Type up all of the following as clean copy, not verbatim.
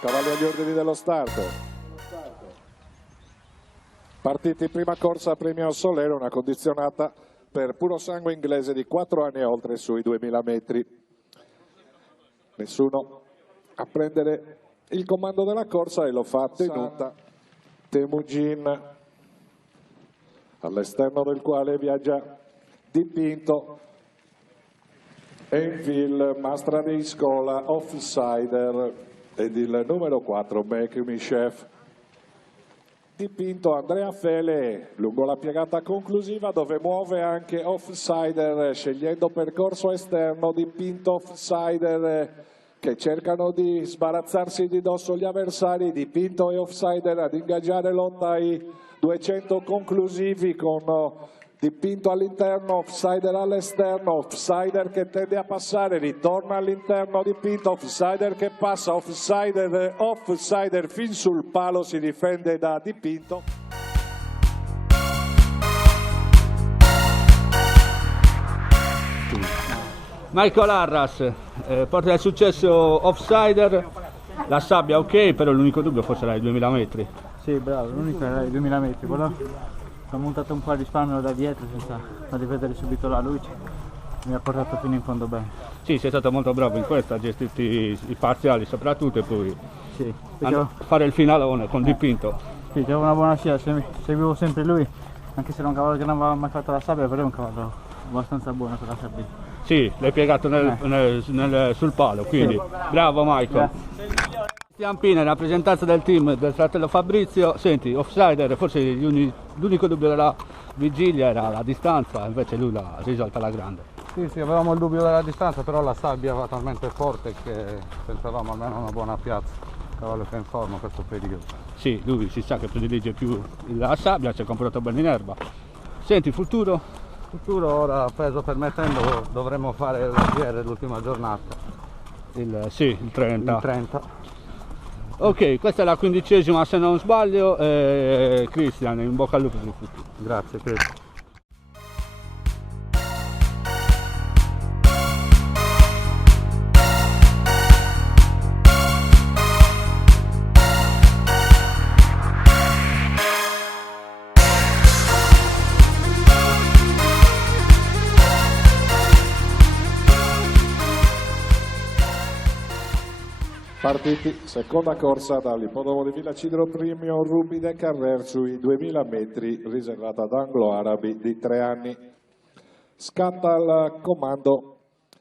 Cavalli agli ordini dello start. Partiti prima corsa a Premio Solero, una condizionata per puro sangue inglese di 4 anni e oltre sui 2000 metri. Nessuno a prendere il comando della corsa e lo fa tenuta Temujin, all'esterno del quale viaggia Dipinto, Enfield, Mastra di Scola, Offsider ed il numero 4 Mekhimishev. Dipinto Andrea Fele lungo la piegata conclusiva, dove muove anche Offsider scegliendo percorso esterno. Dipinto, Offsider che cercano di sbarazzarsi di dosso gli avversari. Dipinto e Offsider ad ingaggiare lotta ai 200 conclusivi, con Dipinto all'interno, Offsider all'esterno. Offsider che tende a passare, ritorna all'interno Dipinto, Offsider che passa, Offsider fin sul palo, si difende da Dipinto. Michael Arras porta del successo Offsider, la sabbia ok, però l'unico dubbio forse era i 2000 metri. Sì, bravo, l'unico era i 2000 metri, però ho montato un po' di risparmio da dietro senza rivedere subito la luce, mi ha portato fino in fondo bene. Sì, sei stato molto bravo in questo, a gestirti i parziali soprattutto e poi sì, fare il finalone con Dipinto. Sì, avevo una buona scia, seguivo sempre lui, anche se era un cavallo che non aveva mai fatto la sabbia, però è un cavallo abbastanza buono per la sabbia. Sì, l'hai piegato sul palo, quindi sì. Bravo Michael. Cristian Pina, in rappresentanza del team del fratello Fabrizio. Senti, Offsider, forse l'unico dubbio della vigilia era la distanza, invece lui l'ha risolta alla grande. Sì, avevamo il dubbio della distanza, però la sabbia va talmente forte che pensavamo almeno una buona piazza. Cavallo che è in forma in questo periodo. Sì, lui si sa che predilige più la sabbia, si è comportato bene in erba. Senti, futuro? Futuro, ora peso permettendo, dovremmo fare il GR l'ultima giornata. Sì, il 30. Il 30. Ok, questa è la 15ª se non sbaglio. Cristian, in bocca al lupo per il futuro. Grazie Cristian. Partiti, seconda corsa dall'ippodromo di Villa Cidro Premio Rubide Carrer sui 2000 metri, riservata ad anglo-arabi di 3 anni. Scatta al comando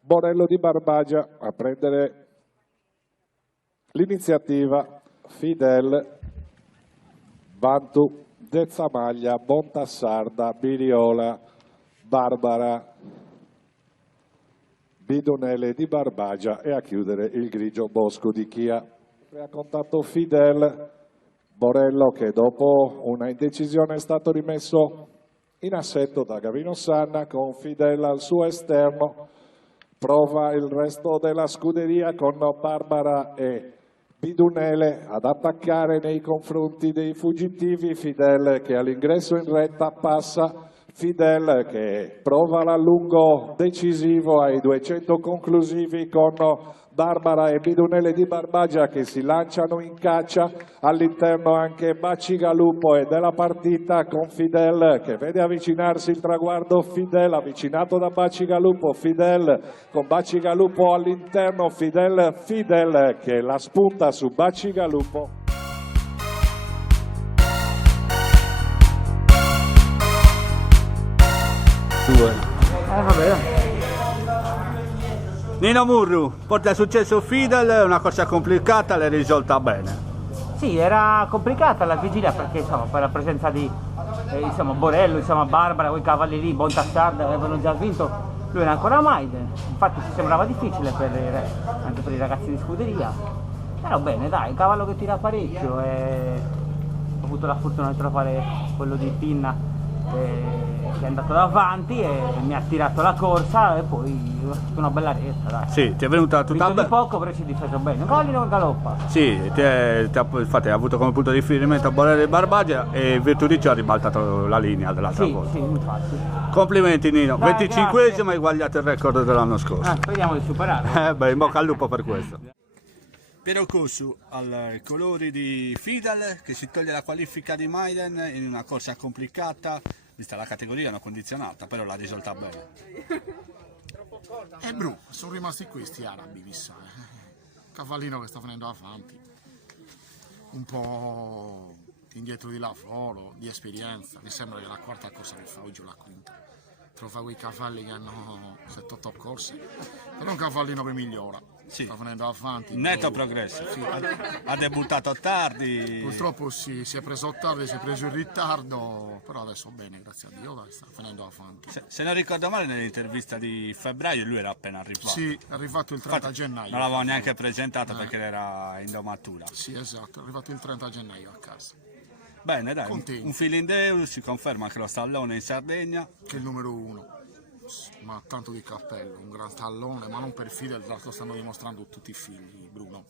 Borello di Barbagia, a prendere l'iniziativa Fidel, Vantu, Dezzamaglia, Bontassarda, Biriola, Barbara, Bidonele di Barbagia e a chiudere il grigio Bosco di Chia. Ha contatto Fidel, Borello che dopo una indecisione è stato rimesso in assetto da Gavino Sanna, con Fidel al suo esterno. Prova il resto della scuderia con Barbara e Bidunele ad attaccare nei confronti dei fuggitivi. Fidel che all'ingresso in retta passa, Fidel che prova l'allungo decisivo ai 200 conclusivi, con Barbara e Bidunele di Barbagia che si lanciano in caccia. All'interno anche Bacigalupo, e della partita con Fidel che vede avvicinarsi il traguardo. Fidel avvicinato da Bacigalupo, Fidel con Bacigalupo all'interno, Fidel che la spunta su Bacigalupo. Nino Murru, porta il successo Fidel, una corsa complicata, l'hai risolta bene. Sì, era complicata la vigilia perché insomma, per la presenza di Borello, Barbara, quei cavalli lì, Bontassarda avevano già vinto, lui era ancora mai, infatti ci sembrava difficile anche per i ragazzi di scuderia. Però bene, dai, il cavallo che tira parecchio, e ho avuto la fortuna di trovare quello di Pinna che è andato davanti e mi ha tirato la corsa, e poi ho fatto una bella retta, dai. Sì, ti è venuta tutta bene. Poco, però si è difeso bene. Un cavallino che galoppa. Sì, infatti hai avuto come punto di riferimento Borello di Barbagia, e virtù di ciò ha ribaltato la linea dell'altra volta. Sì, infatti. Complimenti Nino, Dai, 25esimo, grazie. hai guagliato il record dell'anno scorso. Speriamo di superarlo. In bocca al lupo per questo. Piero Cussu ai colori di Fidel che si toglie la qualifica di Maiden in una corsa complicata, vista la categoria non condizionata, però l'ha risolta bene. E Bru, sono rimasti questi arabi, mi sa. Cavallino che sta venendo avanti, un po' indietro di lavoro, di esperienza. Mi sembra che è la quarta corsa che fa oggi o la quinta. Trova quei cavalli che hanno 7-8 corse, però è un cavallino che migliora. Sì. Sta venendo avanti. Netto progresso. Sì. Ha debuttato tardi. Purtroppo si è preso tardi, si è preso in ritardo, però adesso bene, grazie a Dio, dai, sta venendo avanti. Se non ricordo male, nell'intervista di febbraio lui era appena arrivato. Sì, è arrivato il 30 gennaio. Non l'avevo neanche presentato perché era in domatura. Sì, esatto, è arrivato il 30 gennaio a casa. Bene, dai, Contento. un feeling Deus, si conferma che lo stallone in Sardegna. Che è il numero 1, ma tanto di cappello, un gran tallone, ma non per Fidel, lo stanno dimostrando tutti i figli, Bruno.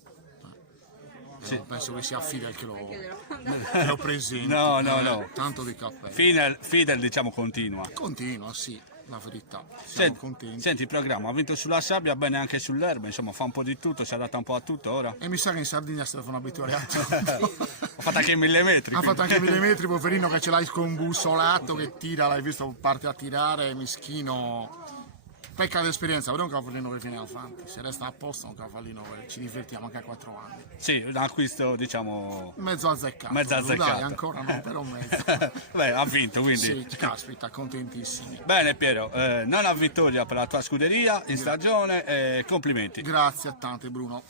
Sì. Penso che sia Fidel che lo presenti. No. Tanto di cappello. Fidel diciamo continua. Continua, sì, la verità. Siamo contenti. Senti il programma, ha vinto sulla sabbia, bene anche sull'erba, insomma fa un po' di tutto, si adatta un po' a tutto ora. E mi sa che in Sardegna si devono abituare a tutto. Ha fatto anche i 1000 metri. Ha quindi. fatto anche 1000 metri, poverino che ce l'hai scombussolato, che tira, l'hai visto, parte a tirare, mischino. Pecca d'esperienza, però è un cavallino che viene avanti. Se resta a posto è un cavallino che ci divertiamo anche a 4 anni. Sì, un acquisto diciamo... Mezzo azzeccato. Dai, ancora no, però mezzo. Beh, ha vinto quindi. Sì, caspita, contentissimi. Bene Piero, non a vittoria per la tua scuderia in stagione, complimenti. Grazie a tante Bruno.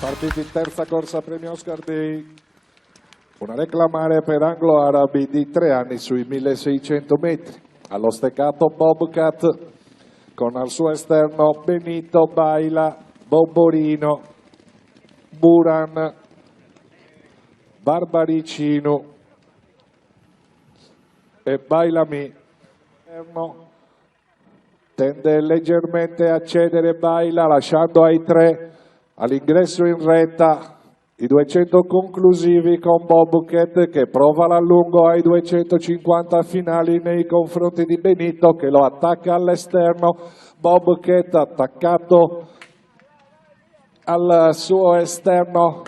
Partiti in terza corsa premio Oscar Day. Una reclamare per anglo-arabi di 3 anni sui 1600 metri. Allo steccato Bobcat con al suo esterno Benito, Baila, Bobborino, Buran, Barbaricino e Bailami. Tende leggermente a cedere Baila lasciando ai 3 all'ingresso in retta i 200 conclusivi con Bobcat che prova l'allungo ai 250 finali nei confronti di Benito che lo attacca all'esterno. Bobcat attaccato al suo esterno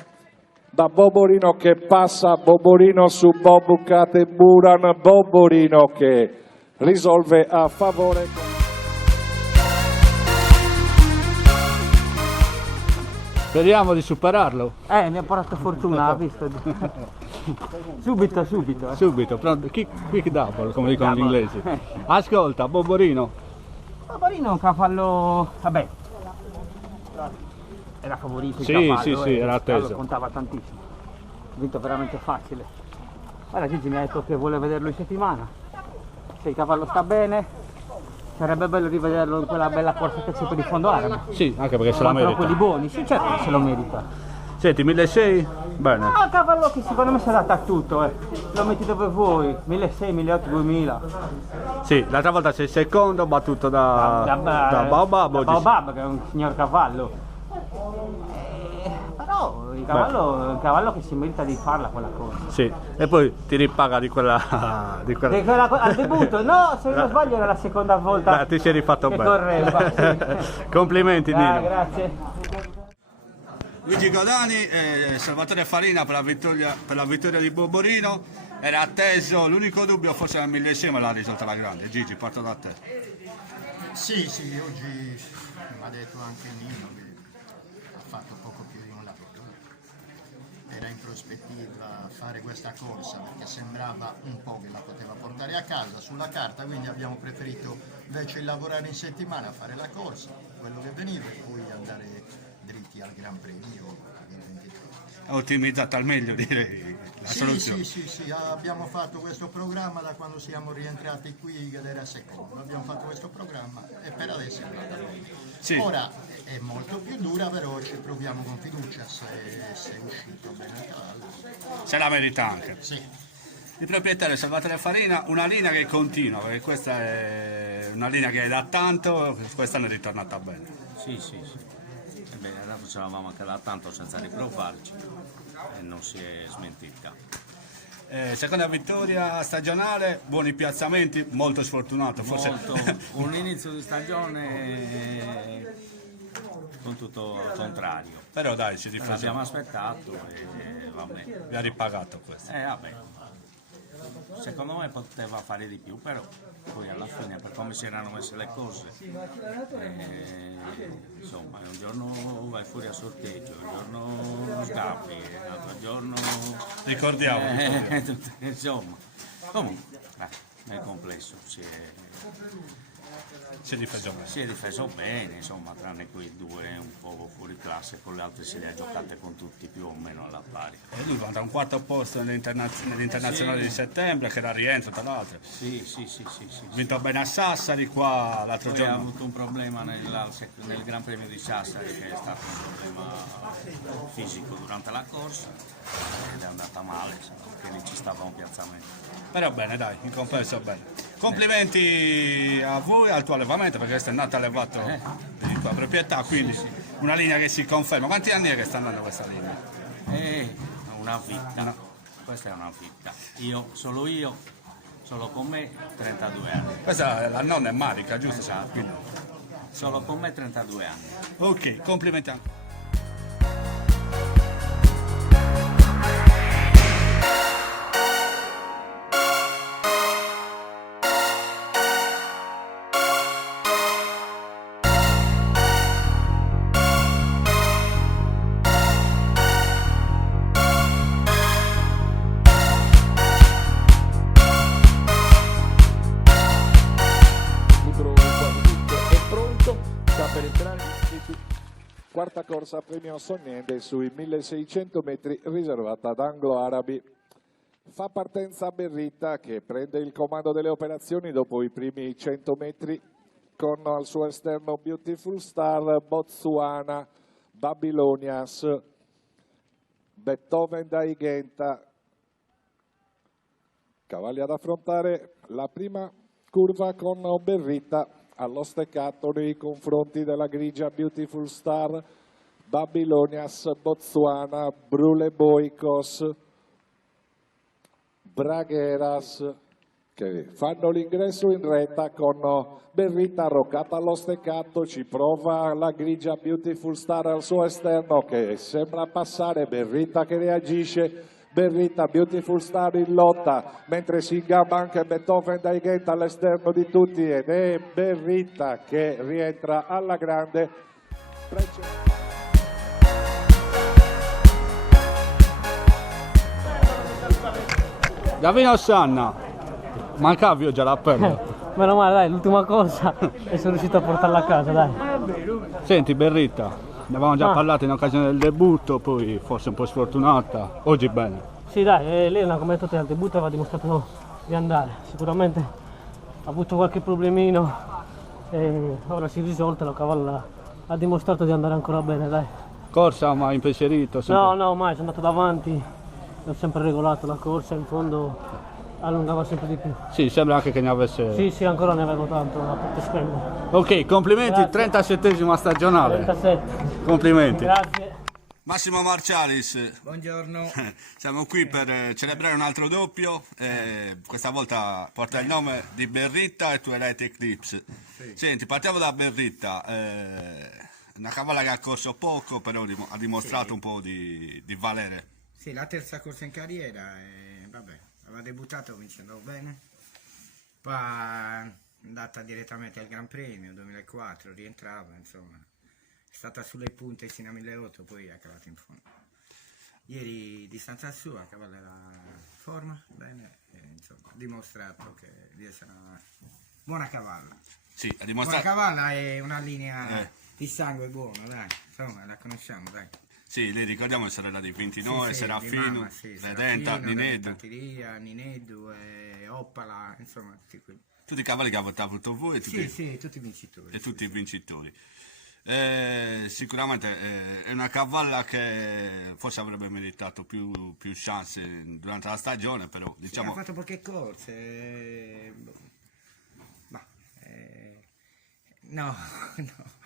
da Bobborino che passa, Bobborino su Bobcat e Buran, Bobborino che risolve a favore. Speriamo di superarlo. Mi ha portato fortuna, ha visto? Subito. Subito, pronto, quick double, come dicono gli inglesi. Ascolta, Bobborino. Bobborino è un cavallo, vabbè, era favorito il Sì, cavallo, sì, era atteso. Lo contava tantissimo, ha vinto veramente facile. Ora Gigi mi ha detto che vuole vederlo in settimana, se il cavallo sta bene, sarebbe bello rivederlo in quella bella corsa che c'è per il fondo arabo. Sì, anche perché se la Contro merita. quelli buoni, sì certo che se lo merita. Senti, 1600? Bene. Ah, cavallo che secondo me si adatta a tutto, lo metti dove vuoi, 1600, 1800, 2000. Sì, l'altra volta sei secondo, battuto da Baobab. Da Baobab, che è un signor cavallo. Però il cavallo è un cavallo che si merita di farla quella cosa. Sì, e poi ti ripaga di quella... Al debutto, no, se non sbaglio era la seconda volta. Beh, ti sei rifatto che bene. correva, sì. Complimenti Nino. Grazie. Luigi Godani e Salvatore Farina per la vittoria di Bobborino. Era atteso, l'unico dubbio forse era il 1600 ma l'ha risolta la grande. Gigi, parto da te. Sì, oggi mi ha detto anche Nino che ha fatto poco più di un lavoro. Era in prospettiva fare questa corsa perché sembrava un po' che la poteva portare a casa sulla carta, quindi abbiamo preferito invece lavorare in settimana a fare la corsa, quello che veniva e poi andare dritti al Gran Premio. È ottimizzata al meglio direi la soluzione. Sì, abbiamo fatto questo programma da quando siamo rientrati qui ed era secondo, abbiamo fatto questo programma e per adesso è andata bene. Sì. Ora è molto più dura, però ci proviamo con fiducia se è uscito bene il cavallo. Se la merita anche. Sì. Il proprietario Salvatore Farina, una linea che continua, perché questa è una linea che è da tanto, quest'anno è ritornata bene. Sì, sì, sì. Ebbene, adesso ce l'avevamo anche da tanto senza riprovarci e non si è smentita. Seconda vittoria stagionale, buoni piazzamenti, molto sfortunato, forse Molto, un inizio di stagione con tutto il contrario. però dai, ci L'abbiamo difesa, aspettato e vabbè. vi ha ripagato questo. Vabbè. Secondo me poteva fare di più, però poi alla fine per come si erano messe le cose, insomma, un giorno vai fuori a sorteggio, un giorno scappi, l'altro giorno Ricordiamo. insomma, comunque nel complesso Si è difeso bene. si è difeso bene, insomma, tranne quei due un po' fuori classe, con le altre se le ha giocate con tutti più o meno alla pari. E lui va da un quarto posto nell'internazionale Sì. di settembre, che era a rientro tra l'altro. Sì, sì, sì, sì, sì. Ha vinto bene a Sassari, qua l'altro Poi ha giorno. avuto un problema nel Gran Premio di Sassari, che è stato un problema fisico durante la corsa ed è andata male, che lì ci stava un piazzamento. Però bene, dai, in compenso bene. Complimenti a voi e al tuo allevamento, perché questo è nato allevato di tua proprietà, quindi una linea che si conferma. Quanti anni è che sta andando questa linea? Una vita, questa è una vita. Solo con me 32 anni. Questa la nonna è Marica, giusto? Esatto. Quindi- Solo con me 32 anni. Ok, complimenti anche. Libro Guardito è pronto, sta per entrare in quarta corsa premio Sognende sui 1600 metri riservata ad anglo-arabi. Fa partenza Berritta che prende il comando delle operazioni dopo i primi 100 metri con al suo esterno Beautiful Star, Botswana, Babylonias, Beethoven da Igenta. Cavalli ad affrontare la prima curva con Berritta allo steccato nei confronti della grigia Beautiful Star, Babylonias, Botswana, Brule Boicos, Bragheras, che fanno l'ingresso in retta con Berritta arroccata allo steccato. Ci prova la grigia Beautiful Star al suo esterno che sembra passare, Berritta che reagisce. Berritta, Beautiful Star in lotta, mentre si ingabba anche Beethoven da Igenta all'esterno di tutti ed è Berritta che rientra alla grande. Davino Sanna, mancavi oggi all'appello. Meno male, dai, l'ultima cosa e sono riuscito a portarla a casa, dai. Senti Berritta, ne avevamo già parlato in occasione del debutto, poi forse un po' sfortunata, oggi bene. Sì, dai, lei come tutti al debutto aveva dimostrato di andare. Sicuramente ha avuto qualche problemino e ora si è risolto, la cavalla ha dimostrato di andare ancora bene, dai. Corsa ma impensierito? sempre- No, mai, sono andato davanti, ho sempre regolato la corsa, in fondo allungava sempre di più. Sì, sembra anche che ne avesse... Sì, ancora ne avevo tanto da poter spendere. Ok, complimenti, Grazie. 37esima stagionale. 37. Complimenti. Grazie. Massimo Marcialis, Buongiorno. siamo qui per celebrare un altro doppio, questa volta porta il nome di Berritta e Twilight Eclipse. Senti, partiamo da Berritta, una cavalla che ha corso poco, però ha dimostrato un po' di valere. Sì, la terza corsa in carriera e vabbè, aveva debuttato vincendo bene. Poi è andata direttamente al Gran Premio 2004, rientrava, insomma. È stata sulle punte sino a 1008, poi ha cavato in fondo. Ieri distanza sua, cavalla era in forma, bene, e, insomma, ha dimostrato di essere una buona cavalla. Sì, ha Buona dimostrato... cavalla è una linea di sangue buono, dai, insomma, la conosciamo, dai. Sì, lei ricordiamo che sorella di Vintinoi, Sì, sì, di Serafino, mamma, sì, Redenta, Serafino, Ninedu, Tantiria, Ninedu, Oppala, insomma tutti quelli. tutti i cavalli che avete avuto voi e tutti, Sì, tutti i vincitori. e tutti i vincitori. Sicuramente è una cavalla che forse avrebbe meritato più chance durante la stagione, però Sì, diciamo... ha fatto poche corse. Ma, no, no.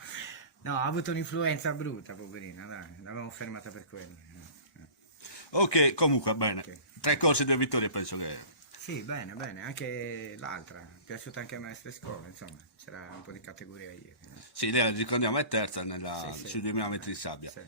No, ha avuto un'influenza brutta, poverina, dai, l'avevamo fermata per quello. Ok, comunque bene. Ok. 3 corse e 2 vittorie penso che... Sì, bene, bene, anche l'altra, è piaciuta anche a Maestre Scuola, insomma, c'era un po' di categoria ieri. Sì, lei ricordiamo è terza Sì, sui 2000 metri di sabbia. Sì.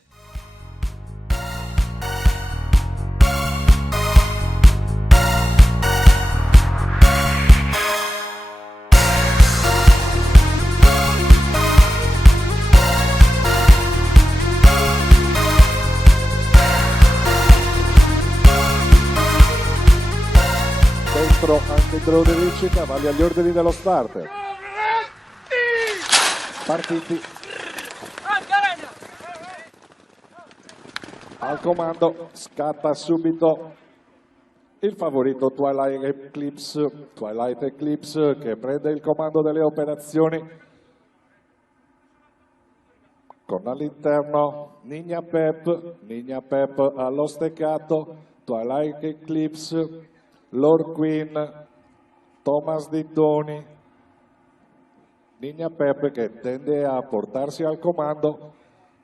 Dentro anche Droderici, cavalli agli ordini dello starter. Partiti. Al comando scatta subito il favorito Twilight Eclipse che prende il comando delle operazioni con all'interno Ninja Pep allo steccato, Twilight Eclipse, Lord Queen, Thomas Di Toni, Ninja Pep che tende a portarsi al comando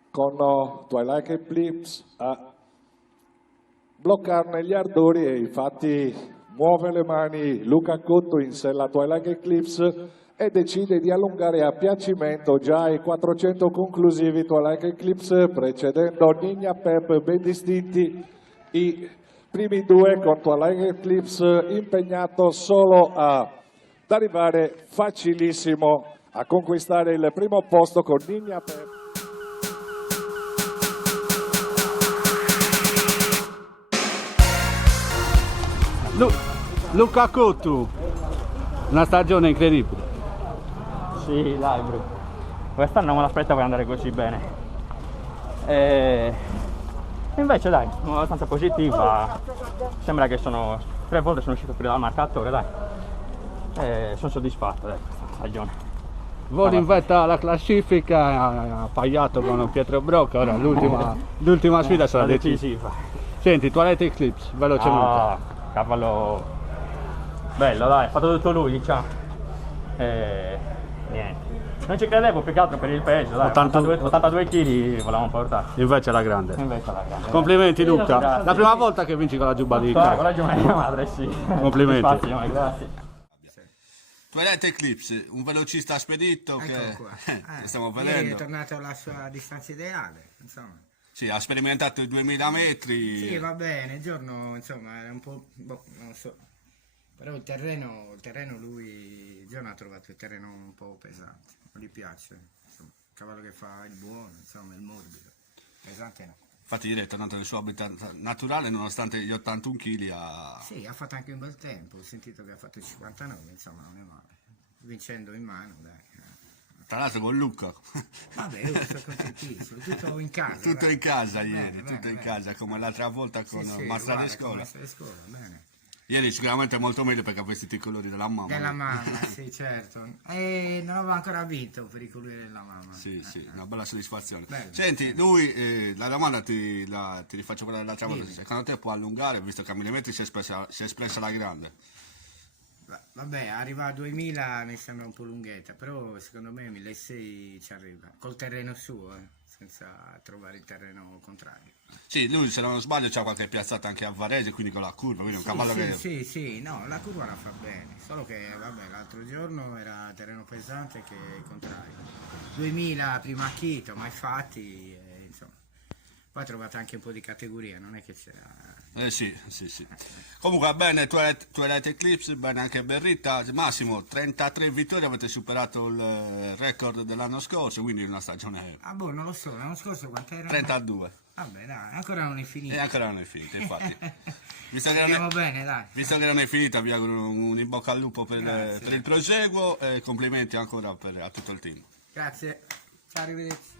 con Twilight Eclipse a bloccarne gli ardori e infatti muove le mani Luca Cotto in sella Twilight Eclipse e decide di allungare a piacimento già ai 400 conclusivi Twilight Eclipse, precedendo Ninja Pep ben distinti i primi due con Twilight Eclipse impegnato solo ad arrivare facilissimo a conquistare il primo posto con Ninja Pep. Luca Cotto, una stagione incredibile. Sì, dai, bro. Quest'anno non me l'aspettavo di andare così bene. Invece dai, sono abbastanza positiva. Sembra che 3 volte sono uscito fuori dal marcatore, dai. Sono soddisfatto, dai, questa stagione. Voli in vetta alla classifica, ha pagliato con Pietro Brocca, ora l'ultima sfida sarà decisiva. Senti, Twilight Eclipse, velocemente. Ah, cavallo bello, dai, ha fatto tutto lui, diciamo. Niente. Non ci credevo più che altro per il peso, dai, 82 kg volevamo portare. Invece la grande. Invece la grande. Complimenti Sì, Luca, grazie. la prima volta che vinci con la giubba di Icaro. Con la giovane mia madre, sì. Complimenti. Soddisfazione, grazie. Twilight Eclipse, un velocista spedito Ecco qua. che stiamo Ieri vedendo. è tornato alla sua distanza ideale, insomma. Sì, ha sperimentato i 2000 metri. Sì, va bene, il giorno, insomma, era un po', non so. Però il terreno il giorno ha trovato il terreno un po' pesante, non gli piace, insomma, il cavallo che fa il buono, insomma, il morbido, pesante no. Infatti ieri è tornato nel suo habitat naturale nonostante gli 81 kg Sì, ha fatto anche un bel tempo, ho sentito che ha fatto 59, insomma, non è male, vincendo in mano, dai. Tra l'altro con Luca. Vabbè, io sono contentissimo, tutto in casa. Tutto dai. in casa Bene, ieri, bene, tutto in bene. casa, come l'altra volta con Sì, Mastra di uguale, con Scuola. Mastra di Scuola, bene. Ieri sicuramente molto meglio perché ha vestito i colori della mamma. Della mamma, sì, certo. E non aveva ancora vinto per i colori della mamma. Sì, sì, una bella soddisfazione. Bello. Senti, lui, la domanda ti rifaccio quella dell'altra volta. Dimmi. Secondo te può allungare, visto che a millimetri si è espressa la grande? Vabbè, arriva a 2000 mi sembra un po' lunghetta, però secondo me 1600 ci arriva, col terreno suo, senza trovare il terreno contrario. Sì, lui se non sbaglio c'ha qualche piazzata anche a Varese, quindi con la curva, quindi è un cavallo che... Sì, no, la curva la fa bene, solo che vabbè, l'altro giorno era terreno pesante che il contrario. 2000 prima a Chito, mai fatti, insomma. Poi ha trovato anche un po' di categoria, non è che c'era... Sì. Comunque bene, Twilight Eclipse, bene anche Berritta. Massimo, 33 vittorie, avete superato il record dell'anno scorso, quindi una stagione... Ah boh, non lo so, l'anno scorso quant'era? 32. Vabbè dai, ancora non è finita. E ancora non è finita, infatti. Andiamo bene, dai. Visto che non è finita, vi auguro un in bocca al lupo per il proseguo e complimenti ancora a tutto il team. Grazie, ciao, arrivederci.